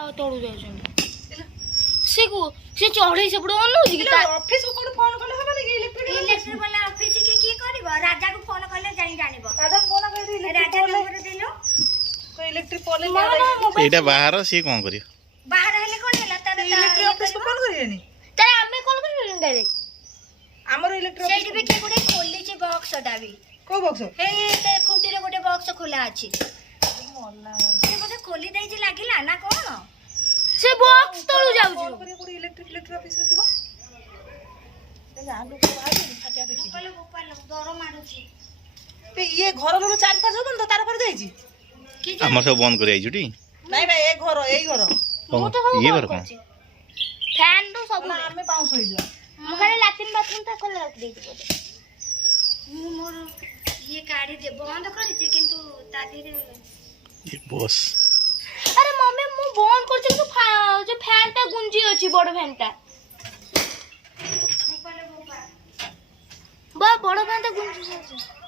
ଆଉ ତଳୁ ଯାଉଛନ୍ତି ସେ ଚଢେଇ ସେପଟେ ଅନଉଛି କି ଅଫିସ କୁ କୋନ ଫୋନ କଲେ ହବନି କି ଇଲେକ୍ଟ୍ରିକ ବାଲା ଅଫିସ କି କିଏ କରିବ ରାଜା କୁ ଫୋନ କଲେ ଜାଣିବ ରାଜା ଫୋନ କରି ରାଜା ନମ୍ବର ଦେଲୁ କୋ ଇଲେକ୍ଟ୍ରିକ ପole ଏଇଟା ବାହାର ସିଏ କଣ କରିବ ବାହାର ହେଲେ କଣ ହେଲା ତାର ଇଲେକ୍ଟ୍ରିକ ଅଫିସ କୁ ଫୋନ କରିବେନି ତାରେ ଆମେ କଲ୍ କରିବୁ ଡାଇରେକ୍ଟ ଆମର ଇଲେକ୍ଟ୍ରିକ ସେଇଠି ବି କିଏ ଗୋଟେ ଖୋଲିଛି ବକ୍ସ ଟା ବି କୋ ବକ୍ସ ହେଇ ସେ ଖୁଣ୍ଟିରେ ଗୋଟେ ବକ୍ସ ଖୋଲା ଅଛି ସେ ବୋଧେ ଖୋଲି ଦେଇଛି ଲାଗିଲା ନା କଣ ସେ ବକ୍ସ ତଳୁ ଯାଉଛି କୋ ଇଲେକ୍ଟ୍ରିକ ଅଫିସ ରେ ଥିବ ଏ ନା ଲୋକ ବାହାରିନି ଫାଟିଆ ଦେଖି ଗୋପାଲ ଡର ମାରୁଛି ଇଏ ଘର ଲୋକ ଚାରି ପାଞ୍ଚ ହବନି ତ ତାର ପରେ ଯାଇଛି ଆମର ସବୁ ବନ୍ଦ କରି ଆଇଛୁ ଟି ନାଇଁ ଭାଇ ଏଇ ଘର ମୁଁ ତ ସବୁ ଇଏ ବନ୍ଦ ଘର କଣ କରିଛି ଫ୍ୟାନ ରୁ ସବୁ ଆମେ ପାଉଁଶ ହେଇଯିବା ମୁଁ ଖାଲି ଲାଟ୍ରିନ୍ ବାଥରୁମ ଟା ଖୋଲା ରଖିଦେଇଛି ବୋଧେ ମୁଁ ମୋର ଇଏ କାଢି ବନ୍ଦ କରିଛି କିନ୍ତୁ ତା ଦେହରେ ବସ୍ ଆରେ ମମ୍ମି ମୁଁ ବନ୍ଦ କରିଛି କିନ୍ତୁ ଯେ ଫ୍ୟାନ ଟା ଗୁଞ୍ଜି ଅଛି ବଡ ଫ୍ୟାନ ଟା ବଡ ଫ୍ୟାନ ଟା ଗୁଞ୍ଜି ଅଛି